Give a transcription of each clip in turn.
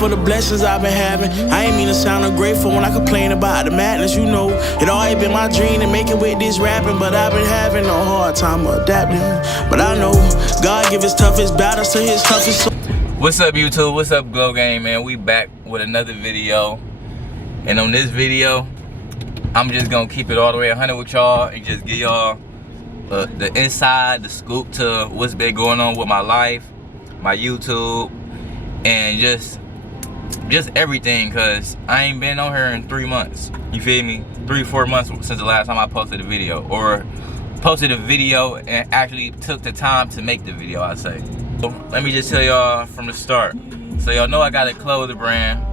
for the blessings I've been having. I ain't mean to sound ungrateful when I complain about the madness, you know. It always been my dream to make it with this rapping, but I've been having a hard time adapting. But I know God give his toughest battles to his toughest soul. What's up, YouTube? What's up, Glow Gang, man? We back with another video. And on this video, I'm just gonna keep it all the way 100 with y'all and just give y'all the inside, the scoop to what's been going on with my life, my YouTube, and just everything, cause I ain't been on here in 3 months. You feel me? 3-4 months since the last time I posted a video, or posted a video and actually took the time to make the video, I say. So let me just tell y'all from the start. So y'all know I got a clothing brand.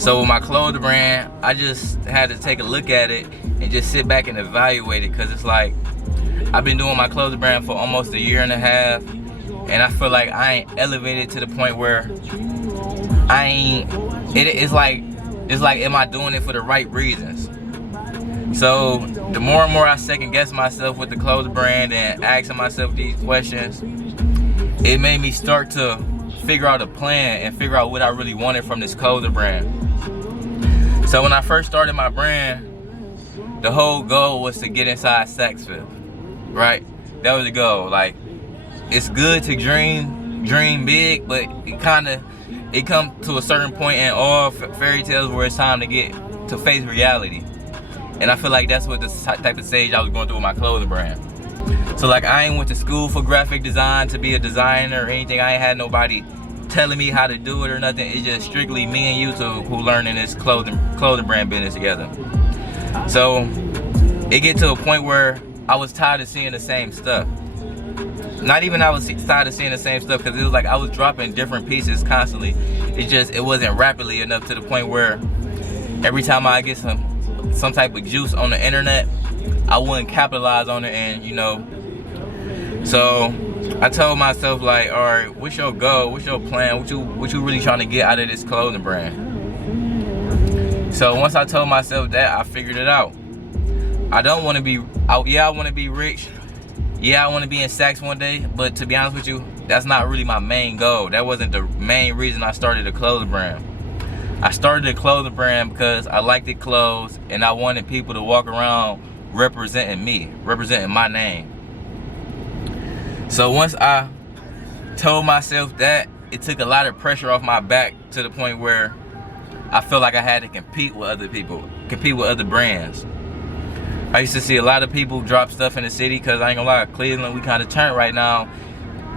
So with my clothing brand, I just had to take a look at it and just sit back and evaluate it, cause it's like I've been doing my clothing brand for almost 1.5 years, and I feel like I ain't elevated to the point where I ain't. It's like, am I doing it for the right reasons? So the more and more I second guess myself with the clothing brand and asking myself these questions, it made me start to figure out a plan and figure out what I really wanted from this clothing brand. So when I first started my brand, the whole goal was to get inside Saks Fifth, right? That was the goal. Like, it's good to dream big, but it come to a certain point in all fairy tales where it's time to get to face reality. And I feel like that's what the type of stage I was going through with my clothing brand. So like, I ain't went to school for graphic design to be a designer or anything. I ain't had nobody telling me how to do it or nothing. It's just strictly me and YouTube who learning this clothing brand business together. So it get to a point where I was tired of seeing the same stuff. Not even I was tired of seeing the same stuff, because it was like I was dropping different pieces constantly. It wasn't rapidly enough to the point where every time I get some type of juice on the internet, I wouldn't capitalize on it. And you know, so I told myself, like, all right, what's your goal? What's your plan? What you really trying to get out of this clothing brand? So once I told myself that, I figured it out. I don't want to be out. Yeah, I want to be rich. Yeah, I want to be in Saks one day. But to be honest with you, that's not really my main goal. That wasn't the main reason I started a clothing brand. I started a clothing brand because I liked the clothes and I wanted people to walk around representing me, representing my name. So once I told myself that, it took a lot of pressure off my back to the point where I felt like I had to compete with other people, compete with other brands. I used to see a lot of people drop stuff in the city, because I ain't gonna lie, Cleveland, we kind of turned right now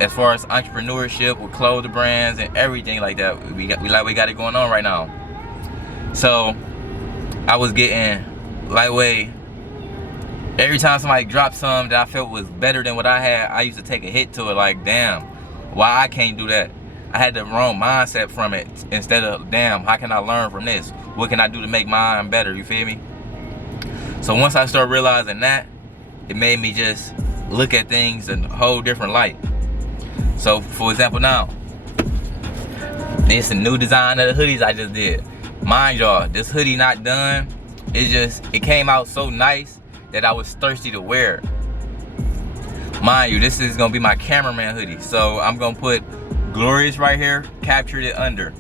as far as entrepreneurship with clothing brands and everything like that. We got it going on right now. So I was getting lightweight. Every time somebody dropped something that I felt was better than what I had, I used to take a hit to it, like, damn, why I can't do that? I had the wrong mindset from it, instead of, damn, how can I learn from this? What can I do to make mine better, you feel me? So once I started realizing that, it made me just look at things in a whole different light. So for example now, this is a new design of the hoodies I just did. Mind y'all, this hoodie not done. It came out so nice that I was thirsty to wear it. Mind you, this is gonna be my cameraman hoodie. So I'm gonna put Glorious right here, captured it under.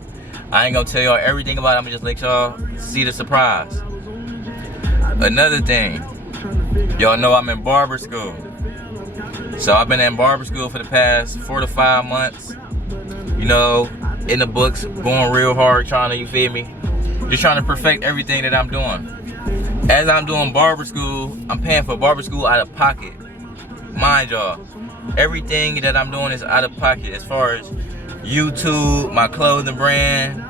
I ain't gonna tell y'all everything about it, I'm gonna just let y'all see the surprise. Another thing, y'all know I'm in barber school. So I've been in barber school for the past 4 to 5 months. You know, in the books, going real hard, trying to, you feel me? Just trying to perfect everything that I'm doing. As I'm doing barber school, I'm paying for barber school out of pocket. Mind y'all, everything that I'm doing is out of pocket, as far as YouTube, my clothing brand,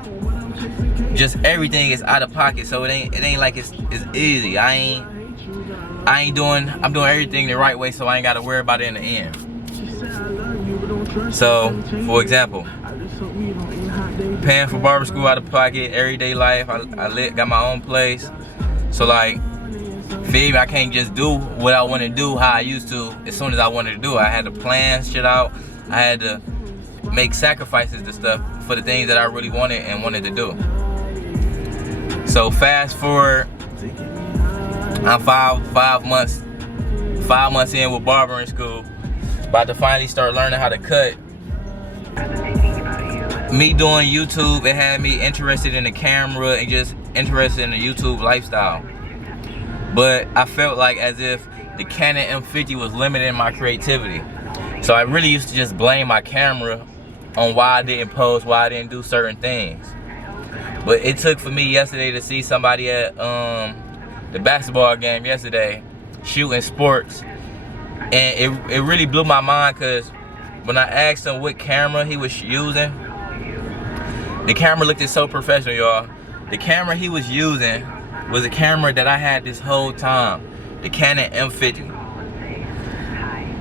just everything is out of pocket. So it ain't like it's easy. I'm doing everything the right way, so I ain't gotta worry about it in the end. So for example, paying for barber school out of pocket, everyday life, I got my own place. So like, feel me, I can't just do what I want to do how I used to as soon as I wanted to do it. I had to plan shit out. I had to make sacrifices to stuff for the things that I really wanted to do. So fast forward, I'm five months in with barbering school, about to finally start learning how to cut. me doing YouTube, it had me interested in the camera and just interested in the YouTube lifestyle. But I felt like as if the Canon M50 was limiting my creativity. So I really used to just blame my camera on why I didn't post, why I didn't do certain things. But it took for me yesterday to see somebody at the basketball game yesterday shooting sports, and it really blew my mind, because when I asked him what camera he was using, the camera looked so professional, y'all. The camera he was using was a camera that I had this whole time, the Canon M50.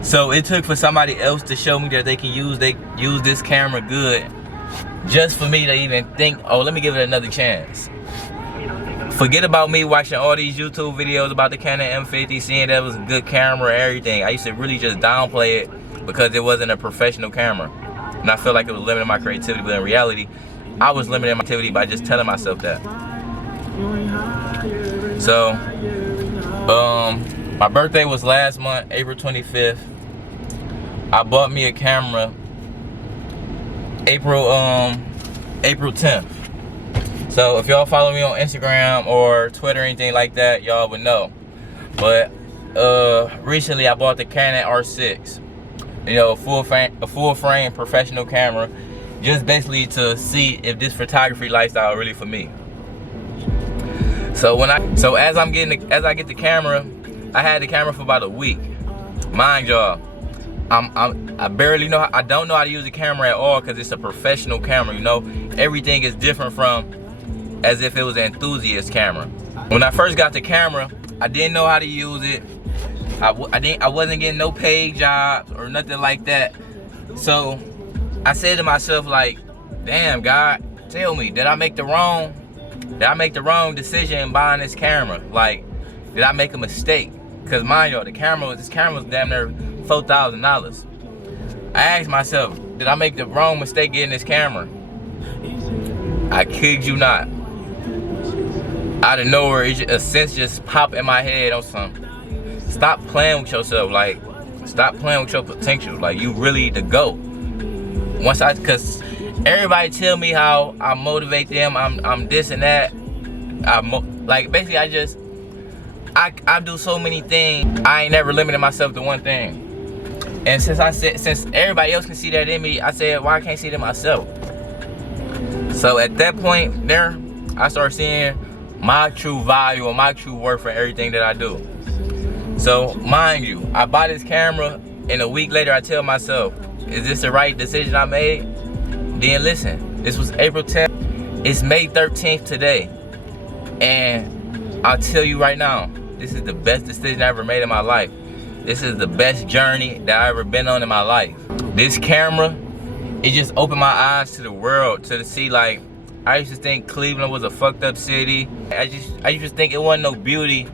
So it took for somebody else to show me that they can use this camera good, just for me to even think, oh, let me give it another chance. Forget about me watching all these YouTube videos about the Canon M50, seeing that it was a good camera and everything. I used to really just downplay it because it wasn't a professional camera. And I felt like it was limiting my creativity, but in reality, I was limiting my activity by just telling myself that. So, my birthday was last month, April 25th. I bought me a camera April 10th. So if y'all follow me on Instagram or Twitter or anything like that, y'all would know. But recently I bought the Canon R6. You know, a full frame professional camera, just basically to see if this photography lifestyle really for me. So as I get the camera, I had the camera for about a week. Mind y'all, I barely know, I don't know how to use the camera at all, because it's a professional camera, you know. Everything is different from as if it was an enthusiast camera. When I first got the camera, I didn't know how to use it. I wasn't getting no paid jobs or nothing like that. So I said to myself, like, damn, God, tell me, did I make the wrong decision in buying this camera? Like, did I make a mistake? Because mind y'all, this camera was damn near $4,000. I asked myself, did I make the wrong mistake getting this camera? I kid you not. Out of nowhere, a sense just popped in my head on something. Stop playing with yourself. Like, stop playing with your potential. Like, you really the GOAT. Cause everybody tell me how I motivate them. I'm this and that. Like, basically, I do so many things. I ain't never limited myself to one thing. And since everybody else can see that in me, I said, why I can't see it in myself? So at that point there, I started seeing my true value and my true worth for everything that I do. So mind you, I buy this camera, and a week later I tell myself, is this the right decision I made? Then listen, this was April 10th. It's May 13th today. And I'll tell you right now, this is the best decision I ever made in my life. This is the best journey that I ever been on in my life. This camera, it just opened my eyes to the world, to see, like, I used to think Cleveland was a fucked up city. I used to think it wasn't no beauty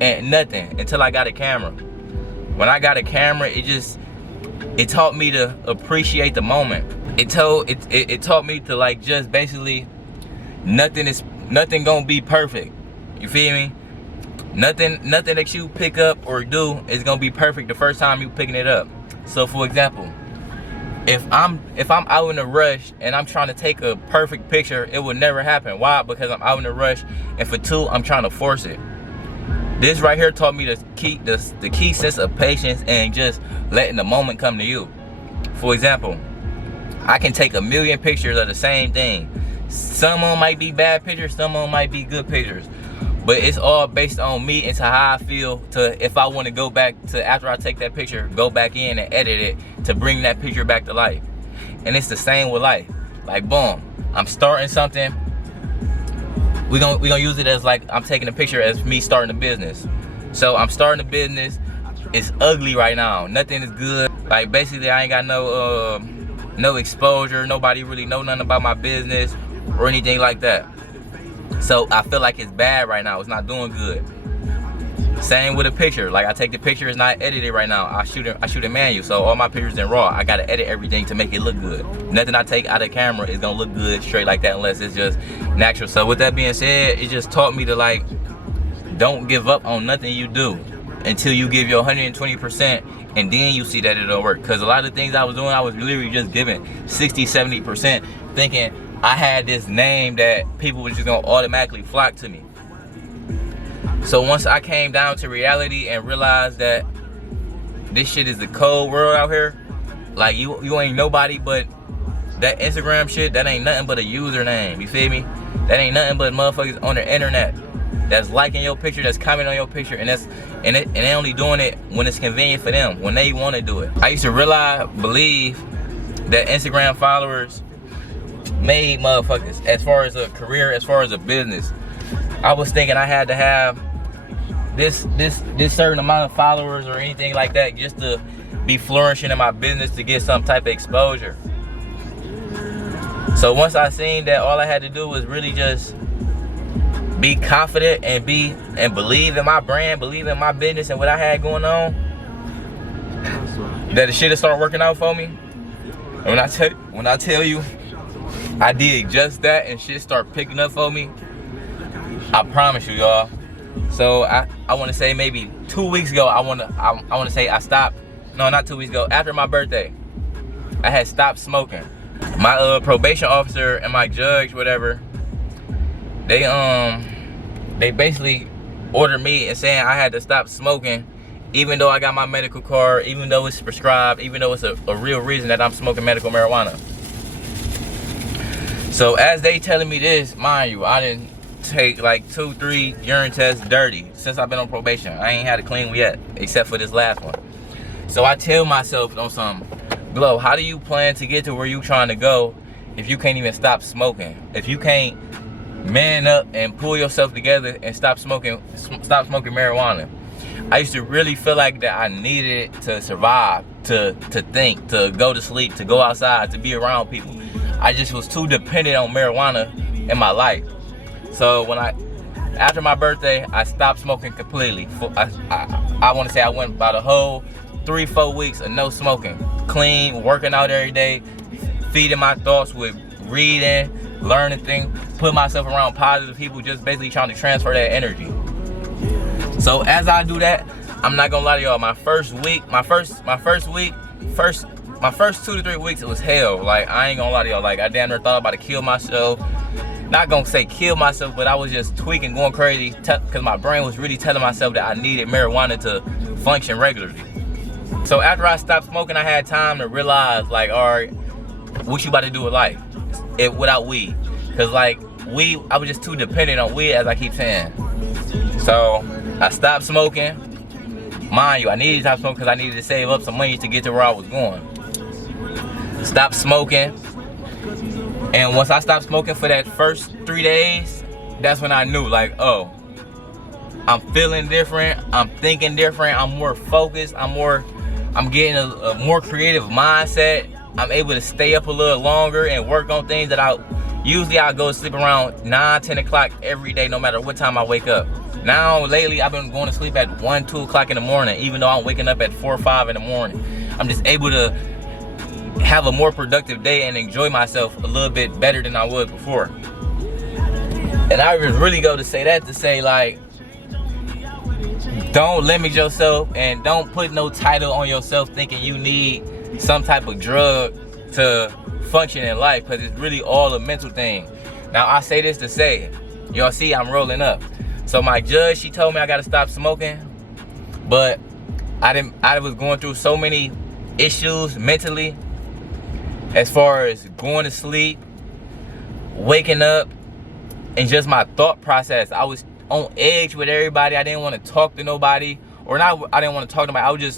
and nothing until I got a camera. When I got a camera, it taught me to appreciate the moment. It taught me to, like, just basically nothing gonna be perfect. You feel me? Nothing that you pick up or do is gonna be perfect the first time you picking it up. So for example, if I'm out in a rush and I'm trying to take a perfect picture, it will never happen. Why? Because I'm out in a rush, and for two, I'm trying to force it. This right here taught me the key sense of patience and just letting the moment come to you. For example, I can take a million pictures of the same thing. Some of them might be bad pictures, some of them might be good pictures. But it's all based on me and to how I feel, to if I want to go back to, after I take that picture, go back in and edit it to bring that picture back to life. And it's the same with life. Like, boom, I'm starting something. We're gonna use it as, like, I'm taking a picture as me starting a business. So I'm starting a business. It's ugly right now. Nothing is good. Like, basically, I ain't got no exposure. Nobody really know nothing about my business or anything like that. So I feel like it's bad right now. It's not doing good. Same with a picture. Like, I take the picture, it's not edited right now. I shoot it manual, so all my pictures in raw. I gotta edit everything to make it look good. Nothing I take out of the camera is gonna look good straight like that unless it's just natural. So with that being said, it just taught me to, like, don't give up on nothing you do until you give your 120%, and then you see that it'll work. Because a lot of the things I was doing, I was literally just giving 60, 70%, thinking I had this name that people were just gonna automatically flock to me. So once I came down to reality and realized that this shit is the cold world out here, like you ain't nobody but that Instagram shit, that ain't nothing but a username, you feel me? That ain't nothing but motherfuckers on the internet that's liking your picture, that's commenting on your picture, and they only doing it when it's convenient for them, when they want to do it. I used to believe that Instagram followers made motherfuckers as far as a career, as far as a business. I was thinking I had to have this certain amount of followers or anything like that just to be flourishing in my business, to get some type of exposure. So once I seen that all I had to do was really just be confident and believe in my brand, believe in my business and what I had going on, that the shit will start working out for me. And when I tell you I did just that and shit start picking up for me, I promise you, y'all. So I want to say maybe 2 weeks ago, I want to say I stopped. No, not 2 weeks ago. After my birthday, I had stopped smoking. My probation officer and my judge, whatever, they basically ordered me and saying I had to stop smoking, even though I got my medical card, even though it's prescribed, even though it's a real reason that I'm smoking medical marijuana. So as they telling me this, mind you, I didn't take like 2-3 urine tests dirty since I've been on probation. I ain't had a clean one yet, except for this last one. So I tell myself on some, Glow, how do you plan to get to where you trying to go if you can't even stop smoking? If you can't man up and pull yourself together and stop smoking marijuana? I used to really feel like that I needed it to survive, to think, to go to sleep, to go outside, to be around people. I just was too dependent on marijuana in my life. So after my birthday, I stopped smoking completely. I want to say I went about a whole 3-4 weeks of no smoking. Clean, working out every day, feeding my thoughts with reading, learning things, putting myself around positive people, just basically trying to transfer that energy. So as I do that, I'm not gonna lie to y'all, my first 2 to 3 weeks, it was hell. Like, I ain't gonna lie to y'all, like, I damn near thought about to kill myself. Not gonna say kill myself, but I was just tweaking, going crazy, because my brain was really telling myself that I needed marijuana to function regularly. So after I stopped smoking, I had time to realize, like, all right, what you about to do with life without weed? Because, like, weed, I was just too dependent on weed, as I keep saying. So I stopped smoking. Mind you, I needed to stop smoking because I needed to save up some money to get to where I was going. Stopped smoking. And once I stopped smoking for that first 3 days, that's when I knew, like, oh, I'm feeling different, I'm thinking different, I'm more focused, I'm getting a more creative mindset. I'm able to stay up a little longer and work on things that I go to sleep around 9-10 o'clock every day, no matter what time I wake up. Now lately I've been going to sleep at 1-2 o'clock in the morning, even though I'm waking up at 4 or 5 in the morning. I'm just able to have a more productive day and enjoy myself a little bit better than I would before. And I really go to say that to say, like, don't limit yourself and don't put no title on yourself thinking you need some type of drug to function in life, because it's really all a mental thing. Now I say this to say, y'all see I'm rolling up. So my judge, she told me I gotta stop smoking, but I was going through so many issues mentally, as far as going to sleep, waking up, and just my thought process. I was on edge with everybody. I didn't want to talk to nobody, or not. I didn't want to talk to nobody.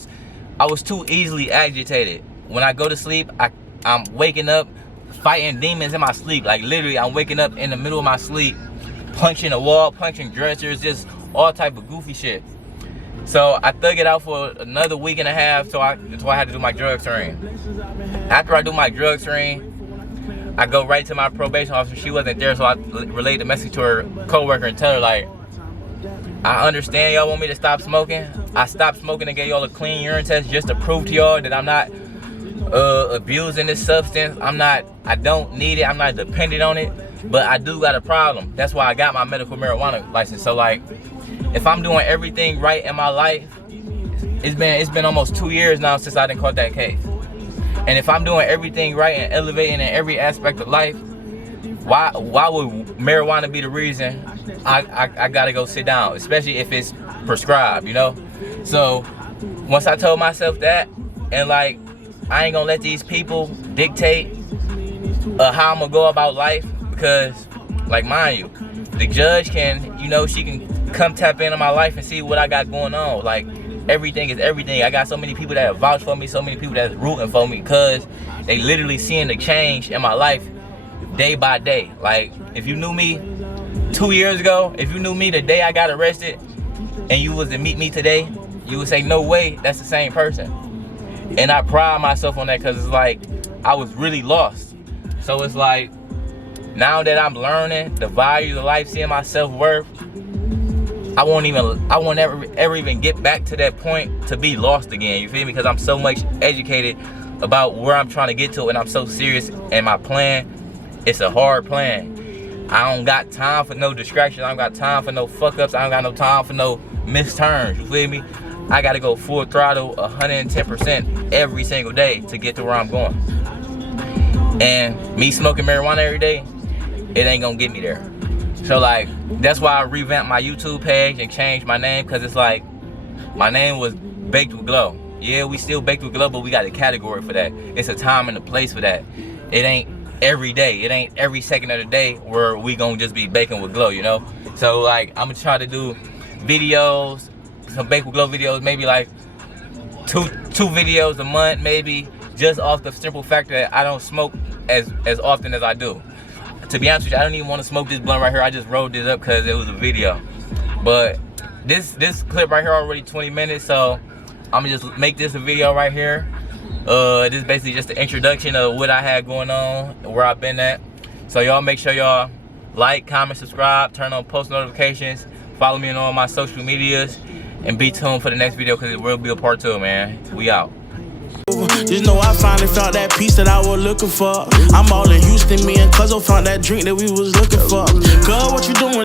I was too easily agitated. When I go to sleep, I'm waking up fighting demons in my sleep. Like, literally, I'm waking up in the middle of my sleep, punching a wall, punching dressers, just all type of goofy shit. So I thug it out for another week and a half, so I had to do my drug screen. After I do my drug screen, I go right to my probation officer. She wasn't there, so I relayed the message to her coworker and tell her, like, I understand y'all want me to stop smoking. I stopped smoking and gave y'all a clean urine test just to prove to y'all that I'm not abusing this substance. I don't need it. I'm not dependent on it, but I do got a problem. That's why I got my medical marijuana license. So, like, if I'm doing everything right in my life, it's been almost 2 years now since I done caught that case. And if I'm doing everything right and elevating in every aspect of life, why would marijuana be the reason I gotta go sit down, especially if it's prescribed, you know? So once I told myself that, and like, I ain't gonna let these people dictate how I'm gonna go about life, because, like, mind you, the judge can, you know, she can come tap into my life and see what I got going on. Like, everything is everything. I got so many people that have vouched for me, so many people that's rooting for me, because they literally seeing the change in my life day by day. Like, if you knew me 2 years ago, if you knew me the day I got arrested, and you was to meet me today, you would say, no way, that's the same person. And I pride myself on that, because it's like, I was really lost. So it's like, now that I'm learning the value of life, seeing my self-worth, I won't ever even get back to that point to be lost again, you feel me? Because I'm so much educated about where I'm trying to get to, and I'm so serious in my plan. It's a hard plan. I don't got time for no distractions. I don't got time for no fuck-ups. I don't got no time for no missed turns, you feel me? I gotta go full throttle 110% every single day to get to where I'm going. And me smoking marijuana every day, it ain't gonna get me there. So like, that's why I revamped my YouTube page and changed my name, because it's like, my name was Baked with Glow. Yeah, we still baked with glow, but we got a category for that. It's a time and a place for that. It ain't every day. It ain't every second of the day where we gonna just be baking with glow, you know? So like, I'm gonna try to do videos, some Baked with Glow videos, maybe like two videos a month, maybe, just off the simple fact that I don't smoke as often as I do. To be honest with you, I don't even want to smoke this blunt right here. I just rolled this up because it was a video. But this clip right here already 20 minutes, so I'm gonna just make this a video right here. This is basically just the introduction of what I had going on, where I've been at. So y'all make sure y'all like, comment, subscribe, turn on post notifications, follow me on all my social medias, and be tuned for the next video, because it will be a part 2, man. We out. Just know I finally found that piece that I was looking for. I'm all in Houston, me and Cuzzo found that drink that we was looking for. Girl, what you doing?